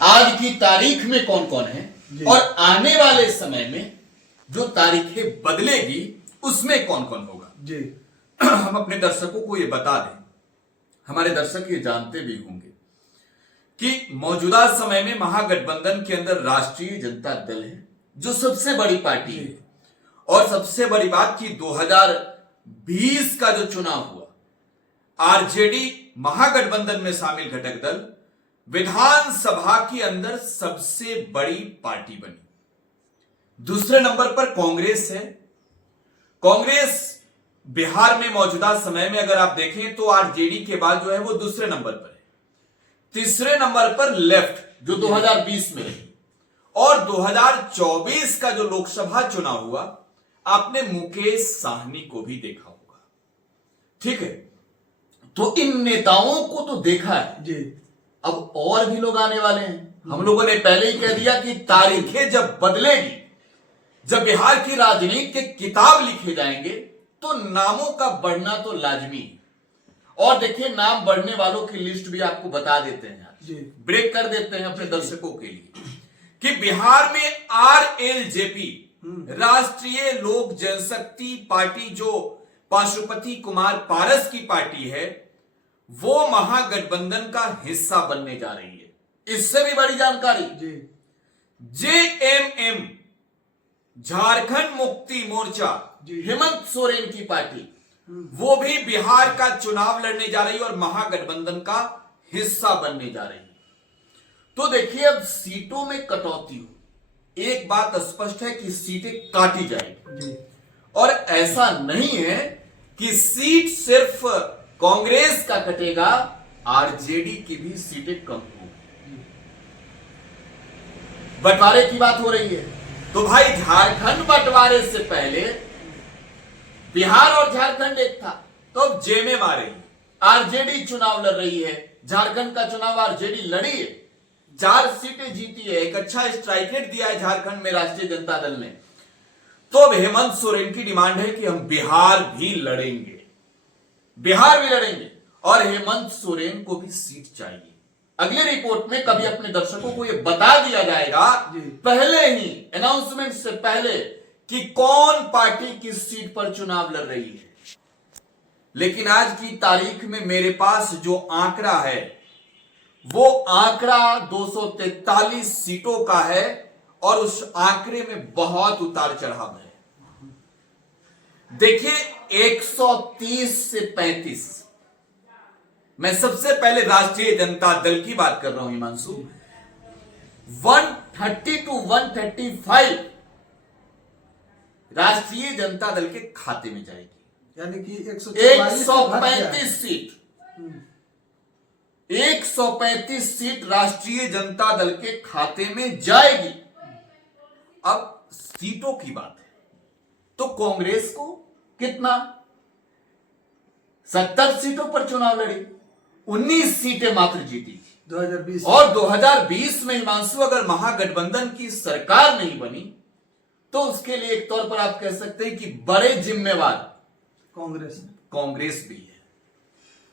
आज की तारीख में कौन कौन है और आने वाले समय में जो तारीखें बदलेगी उसमें कौन कौन होगा जी। हम अपने दर्शकों को ये बता दें, हमारे दर्शक ये जानते भी होंगे कि मौजूदा समय में महागठबंधन के अंदर राष्ट्रीय जनता दल है जो सबसे बड़ी पार्टी है। और सबसे बड़ी बात कि 2020 का जो चुनाव हुआ, आरजेडी महागठबंधन में शामिल घटक दल विधानसभा के अंदर सबसे बड़ी पार्टी बनी। दूसरे नंबर पर कांग्रेस है। कांग्रेस बिहार में मौजूदा समय में अगर आप देखें तो आरजेडी के बाद जो है वो दूसरे नंबर पर है। तीसरे नंबर पर लेफ्ट जो 2020 में रही। और 2024 का जो लोकसभा चुनाव हुआ, आपने मुकेश साहनी को भी देखा होगा, ठीक है। तो इन नेताओं को तो देखा है जी। अब और भी लोग आने वाले हैं। हम लोगों ने पहले ही कह दिया कि तारीखें जब बदलेगी, जब बिहार की राजनीति के किताब लिखे जाएंगे तो नामों का बढ़ना तो लाजमी है। और देखिए, नाम बढ़ने वालों की लिस्ट भी आपको बता देते हैं, ब्रेक कर देते हैं अपने दर्शकों के लिए कि बिहार में आरएलजेपी राष्ट्रीय लोक जनशक्ति पार्टी जो पशुपति कुमार पारस की पार्टी है, वो महागठबंधन का हिस्सा बनने जा रही है। इससे भी बड़ी जानकारी, जेएमएम झारखंड मुक्ति मोर्चा हेमंत सोरेन की पार्टी, वो भी बिहार का चुनाव लड़ने जा रही है और महागठबंधन का हिस्सा बनने जा रही है। तो देखिए, अब सीटों में कटौती हो, एक बात स्पष्ट है कि सीटें काटी जाएंगी। और ऐसा नहीं है कि सीट सिर्फ कांग्रेस का कटेगा, आरजेडी की भी सीटें कम होंगी। बंटवारे की बात हो रही है, तो भाई झारखंड बंटवारे से पहले बिहार और झारखंड एक था, तो अब जेएमएम आ रही है, आरजेडी चुनाव लड़ रही है। झारखंड का चुनाव आरजेडी लड़ी है, 4 सीटें जीती है, एक अच्छा स्ट्राइक रेट दिया है झारखंड में राष्ट्रीय जनता दल ने। तो अब हेमंत सोरेन की डिमांड है कि हम बिहार भी लड़ेंगे, बिहार भी लड़ेंगे और हेमंत सोरेन को भी सीट चाहिए। अगली रिपोर्ट में कभी अपने दर्शकों को यह बता दिया जाएगा पहले ही, अनाउंसमेंट से पहले, कि कौन पार्टी किस सीट पर चुनाव लड़ रही है। लेकिन आज की तारीख में मेरे पास जो आंकड़ा है, वो आंकड़ा 243 सीटों का है और उस आंकड़े में बहुत उतार चढ़ाव है। देखिए, 130 से 35, मैं सबसे पहले राष्ट्रीय जनता दल की बात कर रहा हूं हिमांशु, 130 to 135 राष्ट्रीय जनता दल के खाते में जाएगी। यानी कि 135 सीट, 135 सीट राष्ट्रीय जनता दल के खाते में जाएगी। अब सीटों की बात है तो कांग्रेस को कितना, 70 सीटों पर चुनाव लड़ी, 19 सीटें मात्र जीती 2020। और 2020 में हिमांशु अगर महागठबंधन की सरकार नहीं बनी तो उसके लिए एक तौर पर आप कह सकते हैं कि बड़े जिम्मेवार कांग्रेस भी है।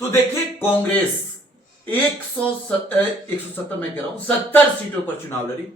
तो देखिए, कांग्रेस 170 मैं कह रहा हूं 70 सीटों पर चुनाव लड़ी,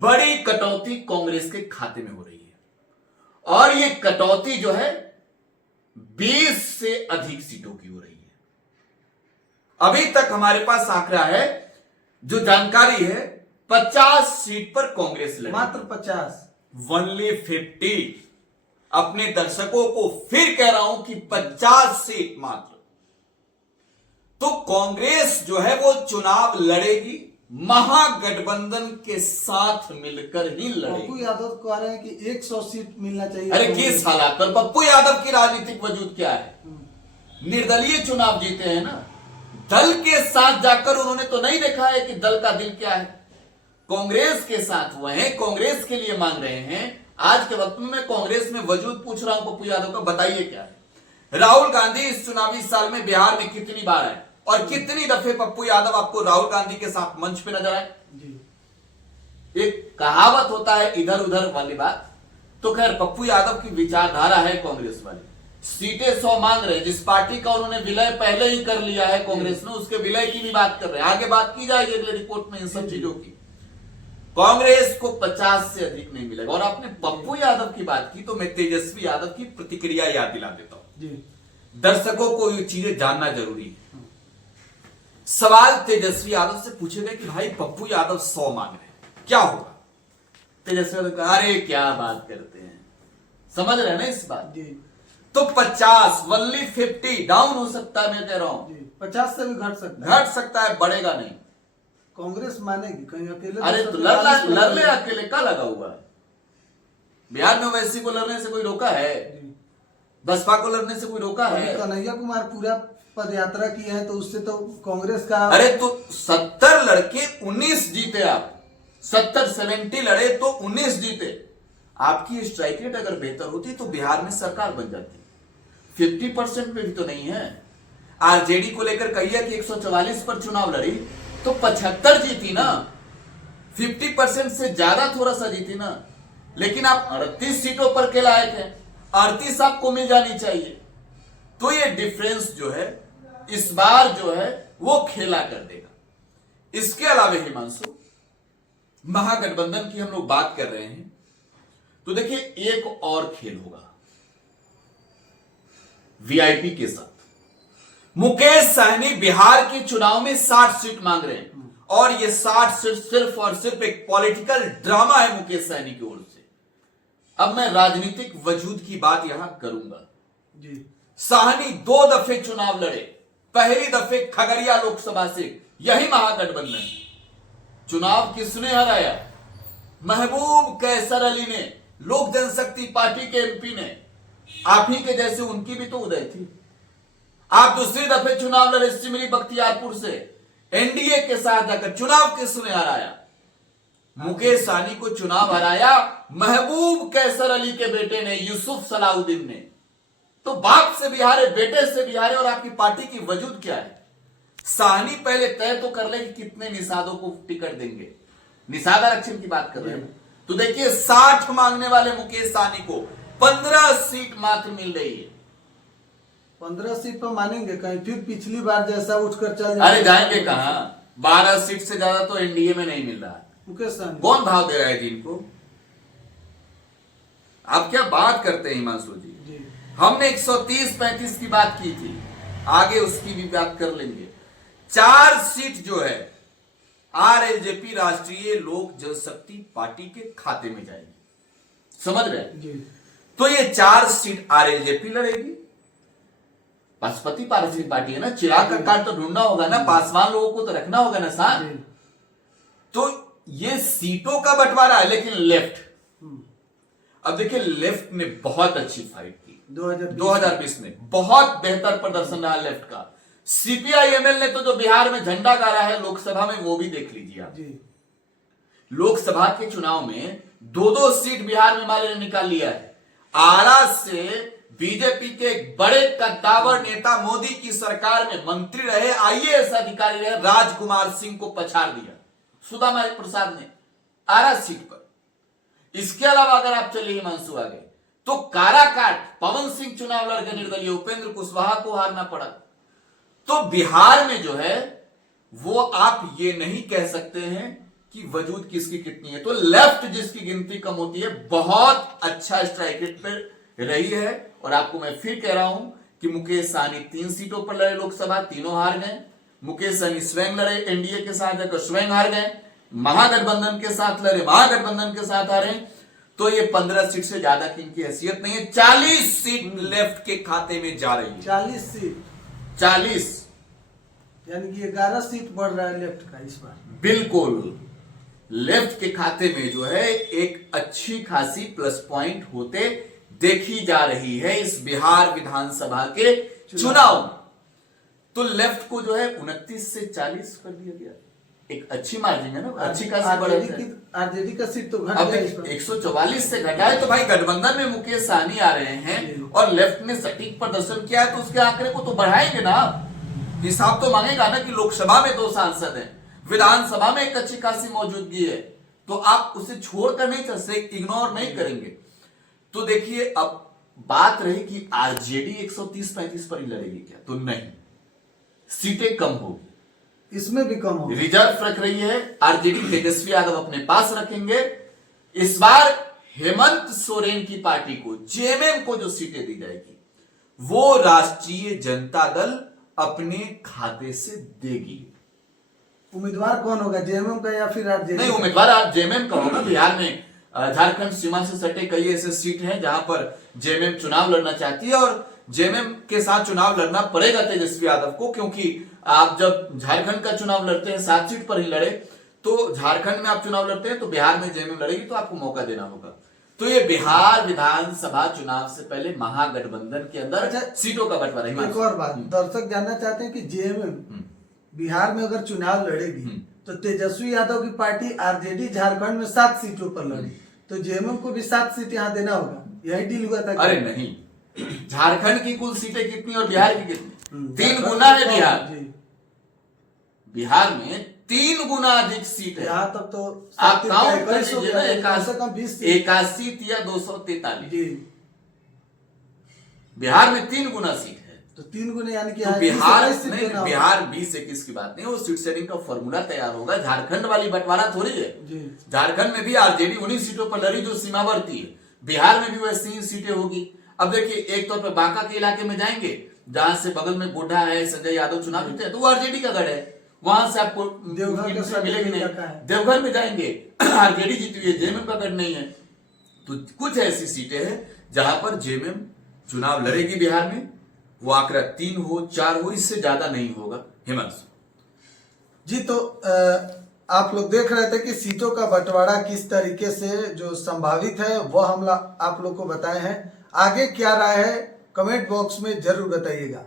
बड़ी कटौती कांग्रेस के खाते में हो रही है। और ये कटौती जो है 20 से अधिक सीटों की हो रही है। अभी तक हमारे पास आंकड़ा है, जो जानकारी है, 50 सीट पर कांग्रेस लड़ी, मात्र 50, ओनली 50। अपने दर्शकों को फिर कह रहा हूं कि 50 सीट मात्र। तो कांग्रेस जो है वो चुनाव लड़ेगी, महागठबंधन के साथ मिलकर ही लड़ेगी। पप्पू यादव कह रहे हैं कि 100 सीट मिलना चाहिए। अरे किस हालात पर? पप्पू यादव की राजनीतिक वजूद क्या है? निर्दलीय चुनाव जीते हैं ना, दल के साथ जाकर उन्होंने तो नहीं देखा है कि दल का दिल क्या है। कांग्रेस के साथ हुए हैं, कांग्रेस के लिए मांग रहे हैं। आज के वक्त में मैं कांग्रेस में वजूद पूछ रहा हूं पप्पू यादव का, बताइए क्या है। राहुल गांधी इस चुनावी साल में बिहार में कितनी बार आए और कितनी दफे पप्पू यादव आपको राहुल गांधी के साथ मंच पे नजर आए? एक कहावत होता है इधर उधर वाली बात, तो खैर पप्पू यादव की विचारधारा है कांग्रेस वाली, सीटें 100 मांग रहे हैं। जिस पार्टी का उन्होंने विलय पहले ही कर लिया है कांग्रेस ने, उसके विलय की भी बात कर रहे हैं। आगे बात की जाएगी अगले रिपोर्ट में इन सब चीजों की। कांग्रेस को 50 से अधिक नहीं मिलेगा। और आपने पप्पू यादव की बात की तो मैं तेजस्वी यादव की प्रतिक्रिया याद दिला देता हूं। दर्शकों को ये चीजें जानना जरूरी है। सवाल तेजस्वी यादव से पूछे गए कि भाई पप्पू यादव 100 मांग रहे हैं, क्या होगा? तेजस्वी यादव कहा, अरे क्या बात करते हैं, समझ रहे हैं ना इस बात? तो 50 only 50 डाउन हो सकता है। मैं कह रहा हूं 50 से भी घट सकता है, बढ़ेगा नहीं। कांग्रेस मानेगी कहीं अकेले? अरे तो लड़ ले अकेले, क्या लगा हुआ है? बिहार में ओवैसी को लड़ने से कोई रोका है? बसपा को लड़ने से कोई रोका है? कन्हैया कुमार पूरा पद यात्रा किए हैं, तो उससे तो कांग्रेस का। अरे तो 70 लड़के 19 जीते आप। 70 लड़े तो 19 जीते। आपकी स्ट्राइक रेट अगर बेहतर होती तो बिहार में सरकार बन जाती। 50% पे भी तो नहीं है। आरजेडी को लेकर कहिए कि 144 पर चुनाव लड़ी तो 75 जीती ना। 50% से ज्यादा थोड़ा सा जीती ना। लेकिन आप 38 सीटों पर के लायक हैं, 38 आपको मिल जानी चाहिए। तो ये डिफरेंस जो है इस बार जो है वो खेला कर देगा। इसके अलावा हिमांशु, महागठबंधन की हम लोग बात कर रहे हैं तो देखिए एक और खेल होगा वीआईपी के साथ। मुकेश सहनी बिहार के चुनाव में 60 सीट मांग रहे हैं और ये 60 सीट सिर्फ और सिर्फ एक पॉलिटिकल ड्रामा है मुकेश सहनी की ओर से। अब मैं राजनीतिक वजूद की बात यहां करूंगा। सहनी 2 दफे चुनाव लड़े। पहली दफे खगड़िया लोकसभा से, यही महागठबंधन। चुनाव किसने हराया? महबूब कैसर अली ने, लोक जनशक्ति पार्टी के एमपी ने। आप ही के जैसे उनकी भी तो उदय थी। आप दूसरी दफे चुनाव लड़े सिमरी बख्तियारपुर से, एनडीए के साथ जाकर। चुनाव किसने हराया? मुकेश सहनी को चुनाव हराया महबूब कैसर अली के बेटे ने, यूसुफ सलाउद्दीन ने। तो बाप से भी हारे, बेटे से भी हारे, और आपकी पार्टी की वजूद क्या है? सहनी पहले तय तो कर ले कि कितने निषादों को टिकट देंगे। निषाद आरक्षण की बात कर रहे हैं। तो देखिए 60 मांगने वाले मुकेश सहनी को 15 सीट मात्र मिल रही है। 15 सीट पर मानेंगे कहीं फिर पिछली बार जैसा उठकर चल अरे जाएंगे कहां? 12 सीट से ज्यादा तो एनडीए में नहीं मिल रहा। मुकेश सहनी कौन भाव दे रहा है जी इनको? आप क्या बात करते हैं हिमांशु जी? हमने 130-35 की बात की थी, आगे उसकी भी बात कर लेंगे। 4 सीट जो है आरएलजेपी राष्ट्रीय लोक जनशक्ति पार्टी के खाते में जाएगी। समझ रहे हैं? तो ये 4 सीट आरएलजेपी लड़ेगी। पशुपति पारसी पार्टी है ना, चिराग का कार्ड तो ढूंढना होगा ना, पासवान लोगों को तो रखना होगा ना साथ। तो ये सीटों का बंटवारा है। लेकिन लेफ्ट, अब देखिए लेफ्ट ने बहुत अच्छी फाइट की 2020 में। बहुत बेहतर प्रदर्शन रहा लेफ्ट का। सीपीआई-एमएल ने तो जो बिहार में झंडा गाड़ा है लोकसभा में, वो भी देख लीजिए आप। लोकसभा के चुनाव में 2-2 सीट बिहार में माले ने निकाल लिया है। आरा से बीजेपी के एक बड़े कद्दावर नेता, मोदी की सरकार में मंत्री रहे, आईएएस अधिकारी रहे, राजकुमार सिंह को पछाड़ दिया सुदामा प्रसाद ने आरा सीट पर। इसके अलावा अगर आप चलिए हिमांशु आगे, तो काराकाट पवन सिंह चुनाव लड़ गए निर्दलीय, उपेंद्र कुशवाहा को हारना पड़ा। तो बिहार में जो है वो आप ये नहीं कह सकते हैं कि वजूद किसकी कितनी है। तो लेफ्ट जिसकी गिनती कम होती है, बहुत अच्छा स्ट्राइक रेट पर रही है। और आपको मैं फिर कह रहा हूं कि मुकेश सहनी 3 सीटों पर लड़े लोकसभा, तीनों हार गए। मुकेश सहनी स्वयं लड़े एनडीए के साथ जाकर, स्वयं हार गए। महागठबंधन के साथ लड़े, महागठबंधन के साथ हारे। तो ये 15 सीट से ज्यादा की इनकी हैसियत नहीं है। 40 सीट लेफ्ट के खाते में जा रही है। 40 सीट, 40 यानी कि 11 सीट बढ़ रहा है लेफ्ट का इस बार। बिल्कुल लेफ्ट के खाते में जो है एक अच्छी खासी प्लस पॉइंट होते देखी जा रही है इस बिहार विधानसभा के चुनाव में। तो लेफ्ट को जो है 29 से 40 कर दिया गया। एक अच्छी मार्जिन है ना, अच्छी खासी बढ़त है। आरजेडी का सीट तो घट अब गया, 144 से घटा है। तो भाई गठबंधन में मुकेश सहनी आ रहे हैं और लेफ्ट ने सटीक प्रदर्शन किया है, तो उसके आंकड़े को तो बढ़ाएंगे ना। हिसाब तो मांगेगा ना कि लोकसभा में 2 सांसद हैं, विधानसभा में एक अच्छी खासी मौजूदगी है, तो आप उसे छोड़कर नहीं चल सकते, इग्नोर नहीं करेंगे। तो देखिए अब बात रही कि आरजेडी 130-35 पर ही लड़ेगी क्या, तो नहीं, सीटें कम होगी, इसमें भी कम होगा। रिजर्व रख रही है आरजेडी। तेजस्वी यादव अपने पास रखेंगे। इस बार हेमंत सोरेन की पार्टी को, जेएमएम को जो सीटें दी जाएगी वो राष्ट्रीय जनता दल अपने खाते से देगी। उम्मीदवार कौन होगा, जेएमएम का या फिर आरजेडी? नहीं, उम्मीदवार आप जेएमएम का होगा। बिहार में झारखंड सीमा से सटे कई ऐसे सीट हैं जहां पर जेएमएम चुनाव लड़ना चाहती है और जेएमएम के साथ चुनाव लड़ना पड़ेगा तेजस्वी यादव को, क्योंकि आप जब झारखंड का चुनाव लड़ते हैं 7 सीट पर ही लड़े, तो झारखंड में आप चुनाव लड़ते हैं तो बिहार में जेएमएम लड़ेगी तो आपको मौका देना होगा। तो ये बिहार विधानसभा चुनाव से पहले महागठबंधन के अंदर सीटों का बंटवारा है। एक और बात दर्शक जानना चाहते हैं कि जेएमएम बिहार में अगर चुनाव लड़ेगी तो तेजस्वी यादव की पार्टी आरजेडी झारखंड में 7 सीटों पर लड़ी, तो जेएमएम को भी 7 सीट यहाँ देना होगा, यही डील हुआ था। अरे नहीं, झारखंड की कुल सीटें कितनी और बिहार की कितनी? 3 गुना है बिहार। बिहार में 3 गुना अधिक सीट है। यहाँ तक तो आप काउंट कर लीजिए ना, 81 या 243। जी, बिहार में 3 गुना सीट है। तो 3 गुना यानी कि तो बिहार नहीं, बिहार 20-21 की बात नहीं, वो सीट शेयरिंग का फॉर्मूला तैयार होगा। झारखंड वाली बंटवारा थोड़ी है। झारखंड में भी आरजेडी 19 सीटों पर लड़ी जो सीमावर्ती है, बिहार में भी वैसी ही सीटें होगी। अब देखिए, एक तौर पर बांका के इलाके में जाएंगे जहां से बगल में गोड्डा है, संजय यादव चुनाव जीते हैं, तो वो आरजेडी का गढ़ है, वहां से आपको मिलेगी नहीं। देवघर में जाएंगे आरजेडी जीती हुई है, जेएमएम का गढ़ नहीं है। तो कुछ ऐसी सीटें हैं जहां पर जेएमएम चुनाव लड़ेगी बिहार में, वो आंकड़ा 3 हो 4 हो, इससे ज्यादा नहीं होगा। हेमंत जी, तो आप लोग देख रहे थे कि सीटों का बंटवारा किस तरीके से जो संभावित है वह हम आप लोग को बताए हैं। आगे क्या राय है कमेंट बॉक्स में जरूर बताइएगा।